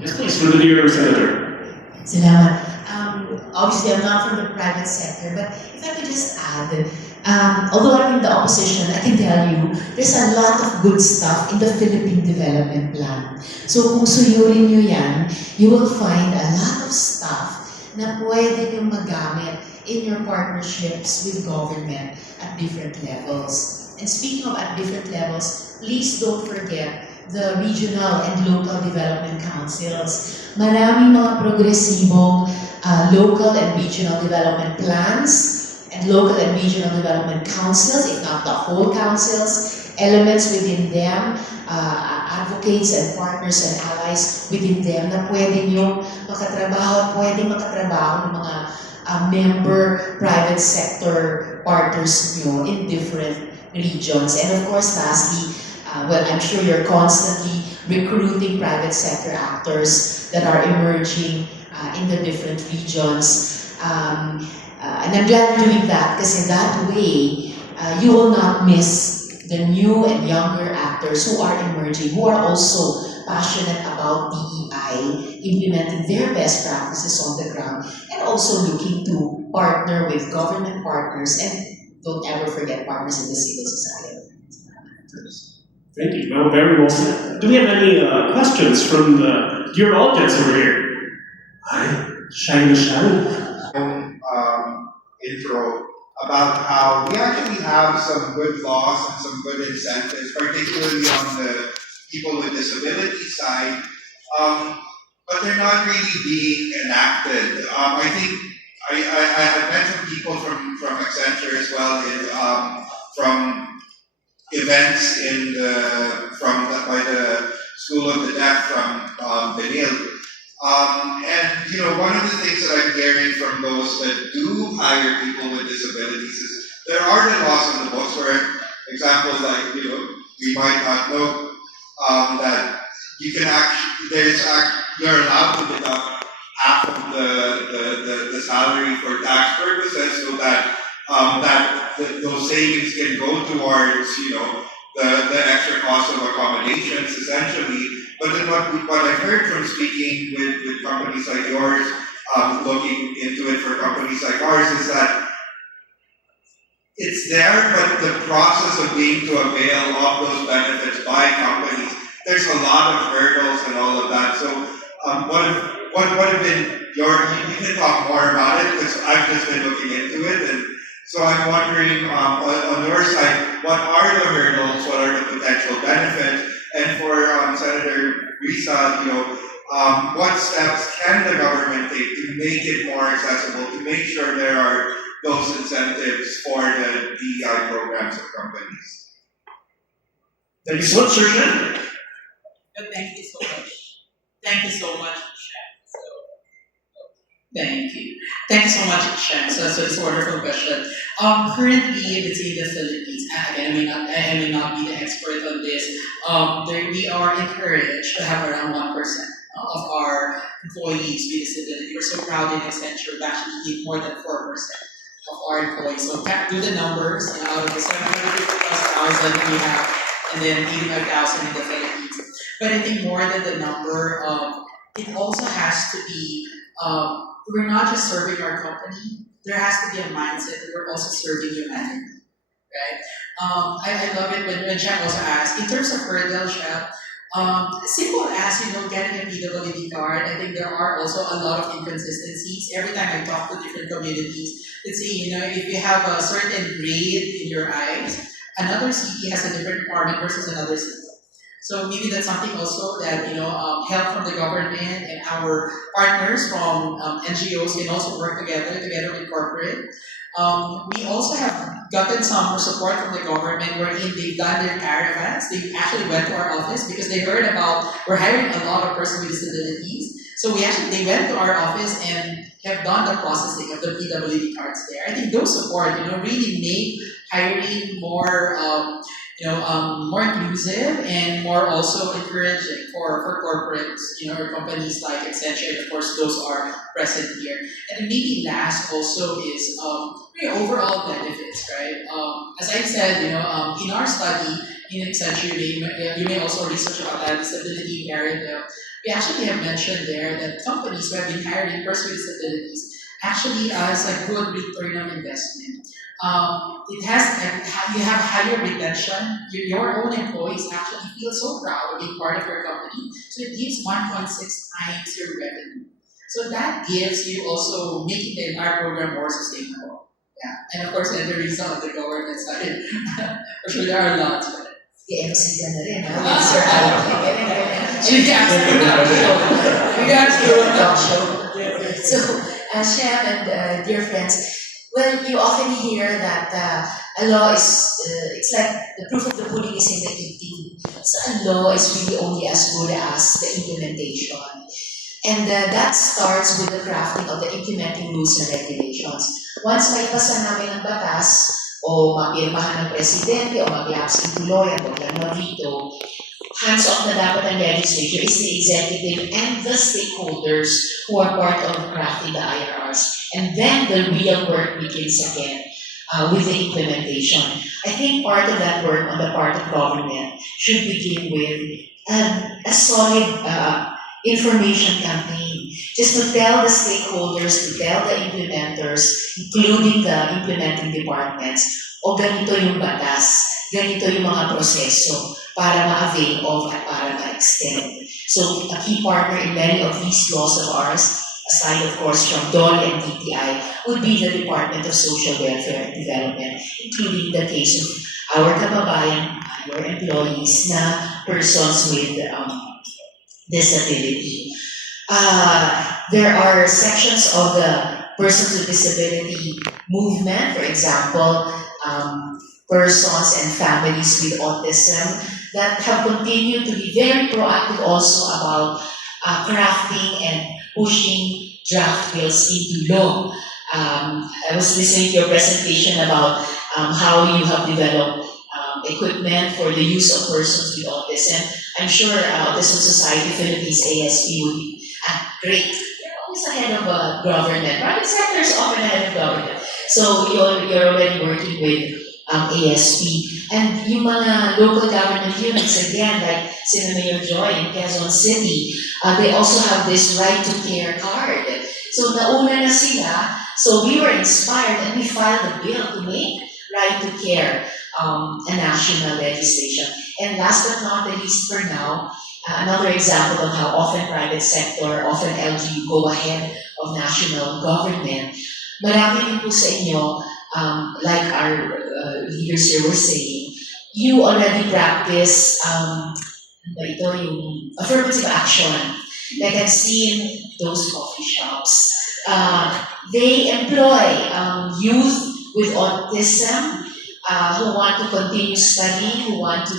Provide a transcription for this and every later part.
Yes, please, for the dear Senator. Salamat. Obviously, I'm not from the private sector, but if I could just add, although I'm in the opposition, I can tell you, there's a lot of good stuff in the Philippine Development Plan. So kung suyurin nyo yan, you will find a lot of stuff na pwede nyo magamit in your partnerships with government at different levels. And speaking of at different levels, please don't forget the regional and local development councils. Maraming mga progresibong local and regional development plans and local and regional development councils, if not the whole councils, elements within them, advocates and partners and allies within them na pwede nyo makatrabaho, pwede makatrabaho ng mga member private sector partners nyo in different regions. And of course, lastly, well, I'm sure you're constantly recruiting private sector actors that are emerging in the different regions. And I'm glad you're doing that because in that way, you will not miss the new and younger actors who are emerging, who are also passionate about DEI, implementing their best practices on the ground, and also looking to partner with government partners, and don't ever forget partners in the civil society. Thank you. Well, very well said. Do we have any questions from your audience over here? Hi, shine. Intro about how we actually have some good laws and some good incentives, particularly on the people with disabilities side, but they're not really being enacted. I think I met some people from Accenture as well from events by the School of the Deaf from Benil. And one of the things that I'm hearing from those that do hire people with disabilities is there are the laws on the books. For examples, like we might not know that you can you're allowed to deduct half of the salary for tax purposes, so that those savings can go towards the extra cost of accommodations, essentially. But then what I've heard from speaking with companies like yours, looking into it for companies like ours, is that it's there, but the process of being to avail of those benefits by companies, there's a lot of hurdles and all of that. So what have been you can talk more about it, because I've just been looking into it, and so I'm wondering on your side, what are the hurdles, what are the potential benefits? And for Senator Risa, what steps can the government take to make it more accessible, to make sure there are those incentives for the DEI programs of companies? Thank you so much, Sir Shen. Thank you so much. Thank you so much, Shen. Thank you. Thank you so much, Shen. So it's a wonderful question. Currently, let's say the Philippines, again, I may not be the expert on this. We are encouraged to have around 1% of our employees with disability. We're so proud in Accenture to actually give more than 4% of our employees. So do the numbers, out of the 750,000 that we have, and then 85,000 in the Philippines. But I think more than the number, it also has to be, we're not just serving our company, there has to be a mindset that we're also serving humanity, right? I love it when Shep also asked, in terms of hurdle, Shep, simple as, getting a PWD card, I think there are also a lot of inconsistencies. Every time I talk to different communities, let's say, if you have a certain grade in your eyes, another city has a different requirement versus another city. So maybe that's something also that, help from the government and our partners from NGOs can also work together with corporate. We also have gotten some support from the government wherein they've done their caravans. They actually went to our office because they heard about, we're hiring a lot of persons with disabilities. So they went to our office and have done the processing of the PWD cards there. I think those support, really make hiring more, more inclusive and more also encouraging for corporates, or companies like Accenture, and of course those are present here. And then maybe last also is overall benefits, right? As I said, in our study, in Accenture, you may also research about that disability area. We actually have mentioned there that companies who have been hiring persons with disabilities actually has a good return on investment. It has you have higher retention. Your own employees actually feel so proud of being part of your company. So it gives 1.6 times your revenue. So that gives you also making the entire program more sustainable. Yeah, and of course, and the result of the government side. For sure, there are lots. The MC ka na rin, ha? With Sir Alvin. We got to Talk show. So, Shem and dear friends, well, you often hear that a law is, it's like the proof of the pudding is in the eating. So a law is really only as good as the implementation. And that starts with the crafting of the implementing rules and regulations. Once may pasa namin ang batas, o mapirmahan ng presidente, o mag-lapse in tuloy, at wag lang mag-veto, hands-off na dapat ang legislature is the executive and the stakeholders who are part of crafting the IRRs. And then the real work begins again with the implementation. I think part of that work on the part of government should begin with a solid information campaign. Just to tell the stakeholders, to tell the implementers, including the implementing departments, o ganito yung batas, ganito yung mga proseso para ma-avail of at para ma-extend. So a key partner in many of these laws of ours, aside of course from DOLE and DTI, would be the Department of Social Welfare and Development, including the case of our kababayan, your employees na persons with disability. There are sections of the persons with disability movement, for example, persons and families with autism, that have continued to be very proactive also about crafting and pushing draft bills into law. I was listening to your presentation about how you have developed equipment for the use of persons with autism. I'm sure Autism Society Philippines ASP would be great. They're always ahead of government. Private sector is often ahead of government. So you're already working with ASP. And yung mga local government units, again, like Mayor Joy in Quezon City, they also have this right to care card. So nauna na sila, so we were inspired and we filed a bill to make right to care a national legislation. And last but not the least for now, another example of how often private sector, often LGU go ahead of national government. Marami din po sa inyo, like our leaders here were saying, you already practice yung affirmative action. Like I've seen those coffee shops. They employ youth with autism who want to continue studying, who want to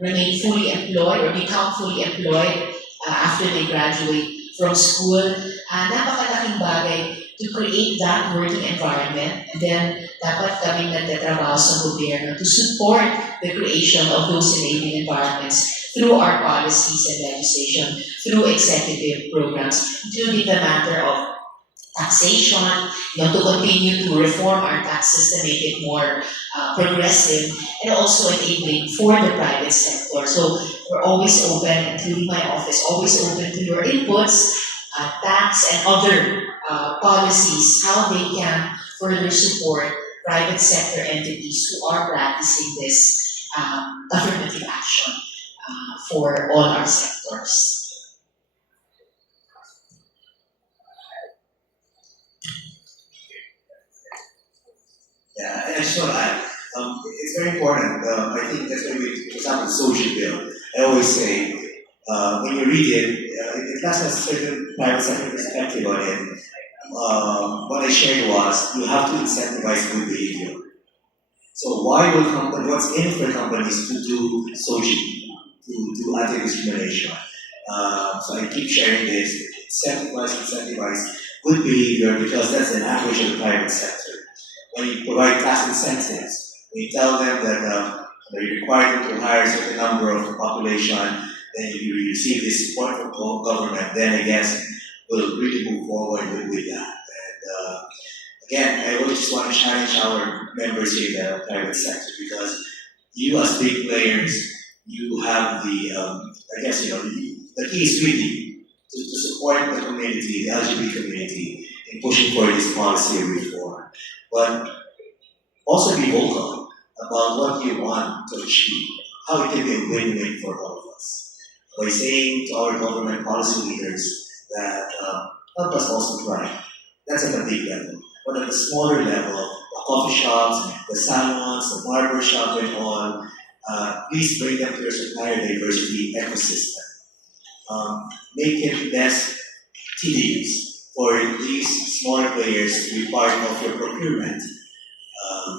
remain fully employed or become fully employed after they graduate from school. Napakalaking bagay to create that working environment. And then, dapat kami nagtatrabaho sa gobyerno to support the creation of those enabling environments through our policies and legislation, through executive programs, including the matter of taxation, to continue to reform our tax system, make it more progressive, and also enabling for the private sector. So we're always open, including my office, always open to your inputs, tax and other policies, how they can further support private sector entities who are practicing this affirmative action for all our sectors. Yeah, I just want to add, it's very important. I think that's why we, for example, the social bill. I always say, when you read it, it has a certain private sector perspective on it. What I shared was, you have to incentivize good behavior. So why will company, what's in it for companies to do social, to do anti-discrimination? So I keep sharing this, incentivize good behavior, because that's the language of the private sector. When you provide tax incentives, when you tell them that you require them to hire a certain number of the population, then you receive this support from government, then I guess we'll really move forward with that. And again, I always just want to challenge our members here in the private sector, because you as big players, you have the, I guess, the key is really to support the community, the LGBT community, in pushing for this policy reform. But also be vocal about what you want to achieve, how it can be a win-win for all of us. By saying to our government policy leaders that help us also thrive. That's at the big level. But at the smaller level, the coffee shops, the salons, the barber shop and all, please bring them to your supplier diversity ecosystem. Make it less tedious for these smaller players to be part of your procurement.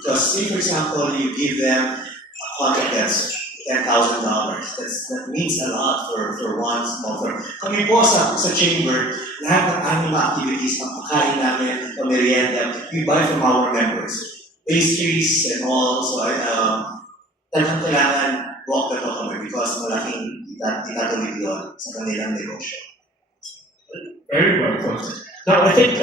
Because say for example, you give them a contract that's $10,000. That means a lot for one small firm. Kami po sa chamber, lahat ng annual activities, ang pagkain namin, ang merienda, we buy from our members. Pastries and all, so talagang kailangan walk the talk kami because malaking itatuloy doon sa kanilang negosyo. Very well put. Now, I think